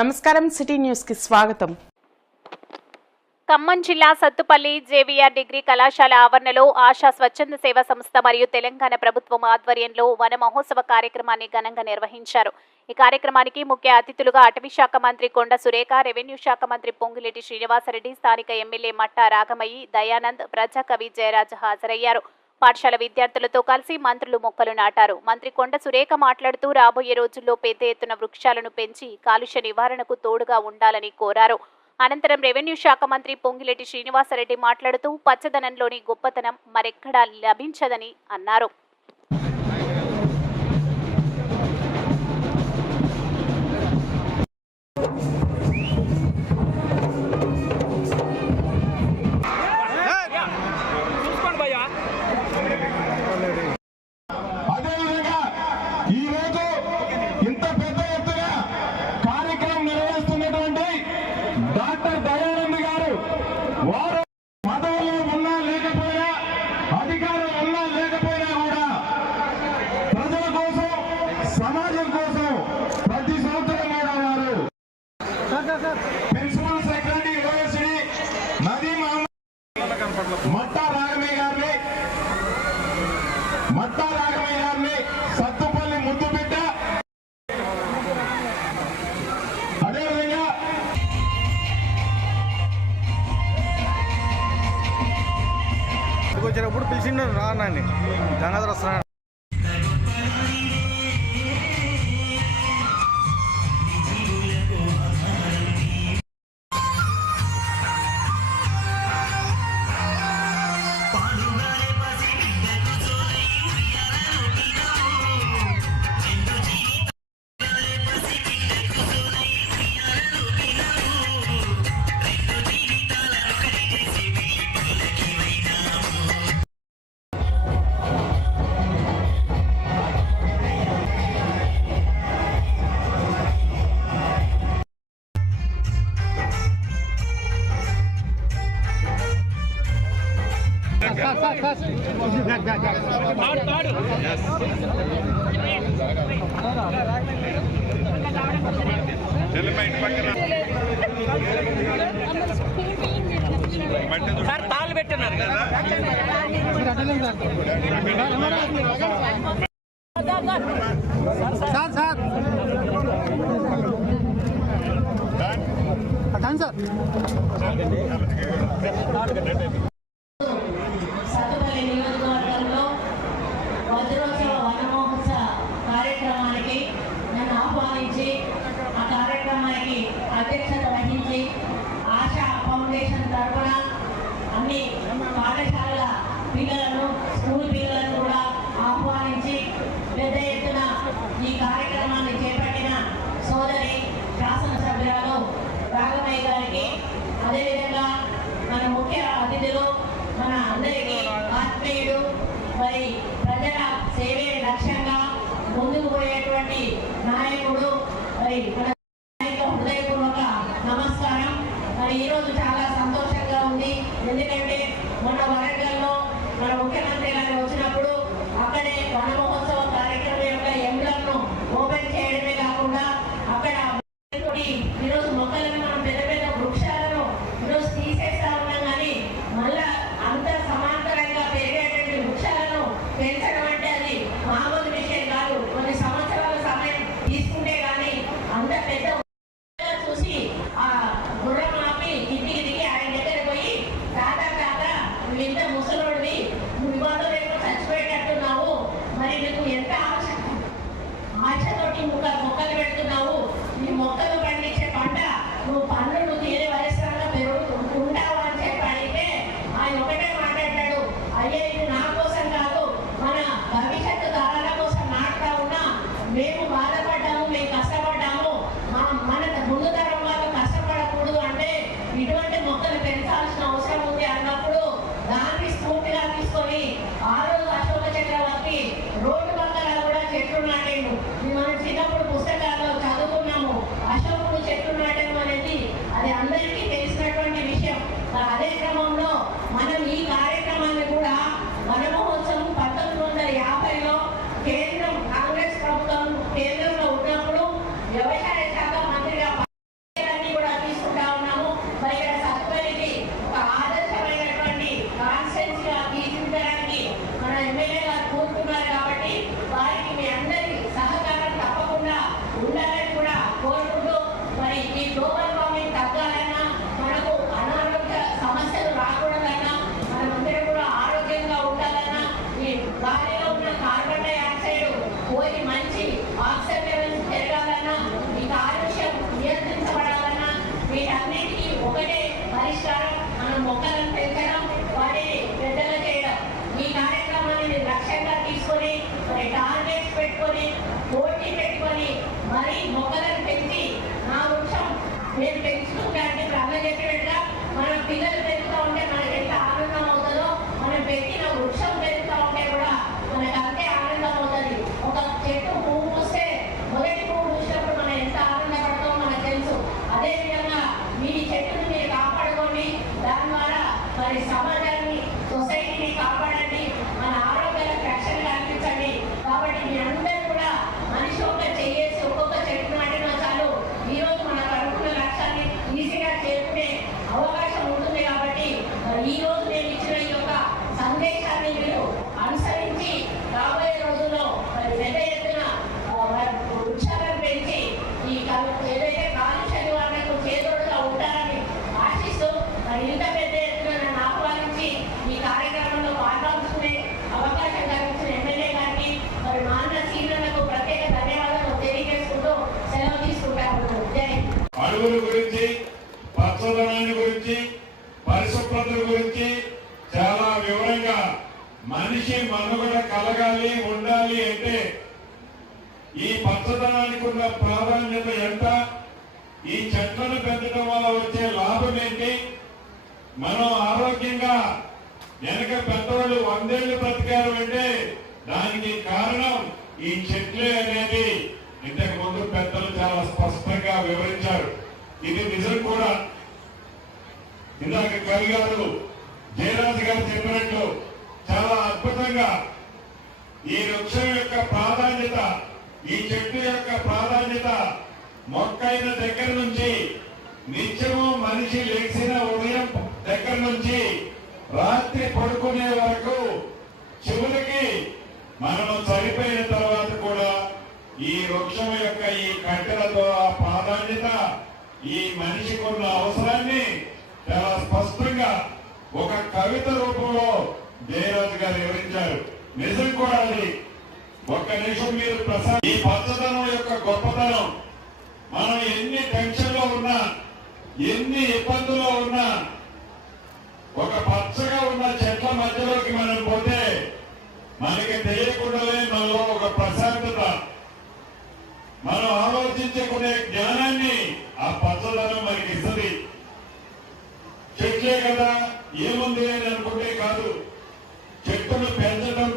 నమస్కారం సిటీ న్యూస్కి స్వాగతం. ఖమ్మం జిల్లా సత్తుపల్లి జేవీఆర్ డిగ్రీ కళాశాల ఆవరణలో ఆశా స్వచ్ఛంద సేవా సంస్థ మరియు తెలంగాణ ప్రభుత్వం ఆధ్వర్యంలో వన మహోత్సవ కార్యక్రమాన్ని ఘనంగా నిర్వహించారు. ఈ కార్యక్రమానికి ముఖ్య అతిథులుగా అటవీ శాఖ మంత్రి కొండ సురేఖ రెవెన్యూ శాఖ మంత్రి పొంగులేటి శ్రీనివాసరెడ్డి స్థానిక ఎమ్మెల్యే మట్టా రాగమయ్యి దయానంద్ ప్రజాకవి జయరాజ్ హాజరయ్యారు. పాఠశాల విద్యార్థులతో కలిసి మంత్రులు మొక్కలు నాటారు. మంత్రి కొండ సురేఖ మాట్లాడుతూ రాబోయే రోజుల్లో పెద్ద ఎత్తున వృక్షాలను పెంచి కాలుష్య నివారణకు తోడుగా ఉండాలని కోరారు. అనంతరం రెవెన్యూ శాఖ మంత్రి పొంగిరెడ్డి శ్రీనివాసరెడ్డి మాట్లాడుతూ పచ్చదనంలోని గొప్పతనం మరెక్కడా లభించదని అన్నారు. మట్టా సార్ తాళ్ళు పెట్టినారు కదా సార్. సార్ సార్ సత్తుపల్లి నియోజకవర్గంలో వజ్రోత్సవ వనమహోత్సవ కార్యక్రమానికి నన్ను ఆహ్వానించి ఆ కార్యక్రమానికి అధ్యక్షత వహించి ఆశా ఫౌండేషన్ తరఫున అన్ని పాఠశాలల పిల్లలను స్కూల్ పిల్లలను కూడా ఆహ్వానించి పెద్ద ఎత్తున ఈ కార్యక్రమాన్ని చేపట్టిన సోదరి శాసనసభ్యురాలు రాఘవయ్య గారికి అదేవిధంగా మన ముఖ్య అతిథులు మన అందరికీ ఆత్మీయుడు మరి ప్రజల సేవే లక్ష్యంగా ఉన్నటువంటి నాయకుడు మరి మరి మొక్కలను పెంచి ఆ వృక్షం మేము పెంచుకుంటే అంటే ప్రజలు చెప్పినట్టుగా మన పిల్లలు పెంచుతూ ఉంటే మనకి ఎంత ఆనందం అవుతుందో మనం పెంచిన వృక్షం ప్రాధాన్యత ఎంత? ఈ చెట్లను పెంచడం వల్ల వచ్చే లాభం ఏంటి? మనం ఆరోగ్యంగా వెనక పెద్దవాళ్ళు వందేళ్ళు బ్రతికారు అంటే దానికి కారణం ఈ చెట్లే అనేది. ఇంతకు ముందు పెద్దలు చాలా స్పష్టంగా వివరించారు. ఇది నిజం కూడా. ఇందాక కవి గారు జయరాజు గారు చెప్పినట్లు చాలా అద్భుతంగా ఈ వృక్షం యొక్క ప్రాధాన్యత ఈ చెట్టు యొక్క ప్రాధాన్యత మొక్కైన దగ్గర నుంచి నిత్యము మనిషి లేచిన ఉదయం దగ్గర నుంచి రాత్రి పడుకునే వరకు చివరికి మనం చనిపోయిన తర్వాత కూడా ఈ వృక్షం యొక్క ఈ కట్టెలతో ఆ ప్రాధాన్యత ఈ మనిషికి ఉన్న అవసరాన్ని చాలా స్పష్టంగా ఒక కవిత రూపంలో జయరాజు గారు వివరించారు. నిజం కూడా అది. ఒక్క నిమిషం మీరు ప్రసాద్ ఈ పచ్చదనం యొక్క గొప్పతనం. మనం ఎన్ని టెన్షన్లో ఉన్నా ఎన్ని ఇబ్బందుల్లో ఉన్నా ఒక పచ్చగా ఉన్న చెట్ల మధ్యలోకి మనం పోతే మనకి తెలియకుండానే మనలో ఒక ప్రశాంతత. మనం ఆలోచించుకునే జ్ఞానాన్ని ఆ పచ్చదనం మనకి ఇస్తుంది. చెట్లే కదా ఏముంది అని అనుకుంటే కాదు. చెట్టును పెంచడం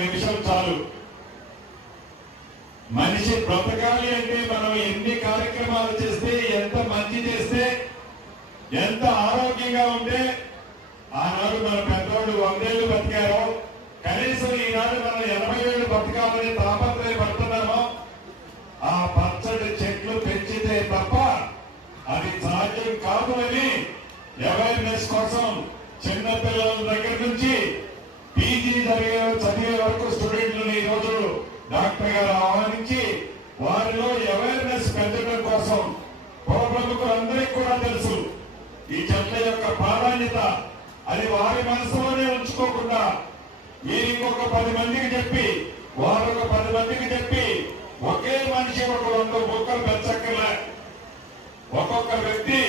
నిమిషం చాలు. మనిషి బ్రతకాలి అంటే మనం ఎన్ని కార్యక్రమాలు చేస్తే ఎంత మంచి చేస్తే ఎంత ఆరోగ్యంగా ఉంటే ఆనాడు మన పెద్దవాళ్ళు వందేళ్ళు బతికారు కనీసం ఈనాడు మనం ఎనభై ఏళ్ళు బతకాలని తాపత్రయపడుతున్నామో ఆ పచ్చడి చెట్లు పెంచితే తప్ప అది సాధ్యం కాదు అని అవేర్నెస్ కోసం చిన్న పిల్లల దగ్గర నుంచి పీజీ చదివే చదివే వరకు స్టూడెంట్లను ఈ రోజు డాక్టర్ గారు ఆహ్వానించి వారిలో అవేర్నెస్ పెంచడం కోసం పుర ప్రముఖులందరికీ కూడా తెలుసు. ఈ చెట్ల యొక్క ప్రాధాన్యత అది వారి మనసులోనే ఉంచుకోకుండా మీరు ఇంకొక పది మందికి చెప్పి వారు ఒక పది మందికి చెప్పి ఒకే మనిషి ఒక వంద మొక్కలు పెంచక్కర్లే. ఒక్కొక్క వ్యక్తి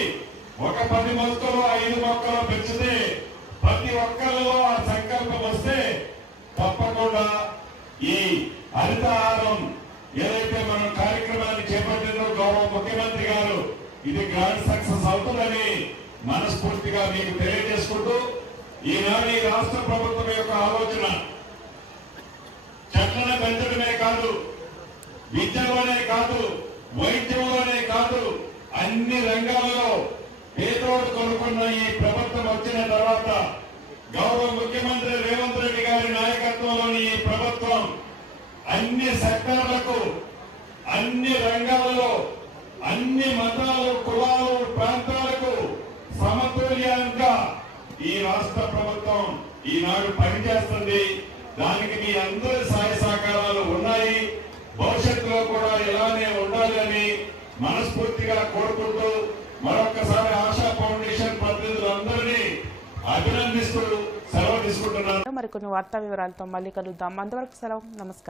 ఒక పది మొక్కలు ఐదు మొక్కలు పెంచితే ప్రతి ఒక్కరిలో ఆ సంకల్పం వస్తే తప్పకుండా ఈ హరితహారం ఏదైతే మనం కార్యక్రమాన్ని చేపట్టిందో గౌరవ ముఖ్యమంత్రి గారు ఇది గ్రాండ్ సక్సెస్ అవుతుందని మనస్ఫూర్తిగా మీకు తెలియజేసుకుంటూ ఈనాడు ఈ రాష్ట్ర ప్రభుత్వం యొక్క ఆలోచన చెట్లను పెంచడమే కాదు విద్యలోనే కాదు వైద్యంలోనే కాదు అన్ని రంగాలలో పేదోడు కొనుక్కున్న ఈ ప్రభుత్వం వచ్చిన తర్వాత గౌరవ ముఖ్యమంత్రి రేవంత్ రెడ్డి గారి నాయకత్వంలోని ఈ ప్రభుత్వం అన్ని సెక్టర్లకు అన్ని రంగాలలో అన్ని మతాలు కులాలు ప్రాంతాలకు సమతుల్యంగా ఈ రాష్ట్ర ప్రభుత్వం ఈనాడు పనిచేస్తుంది. దానికి మీ అందరి సహాయ సహకారాలు ఉన్నాయి. భవిష్యత్తులో కూడా ఇలానే ఉండాలి అని మనస్ఫూర్తిగా కోరుకుంటూ మరొక్కసారి అభినందిస్తూ సెలవు తీసుకుంటున్నాను. మరికొన్ని వార్తా వివరాలతో మళ్ళీ కలుద్దాం. అంతవరకు సెలవు. నమస్కారం.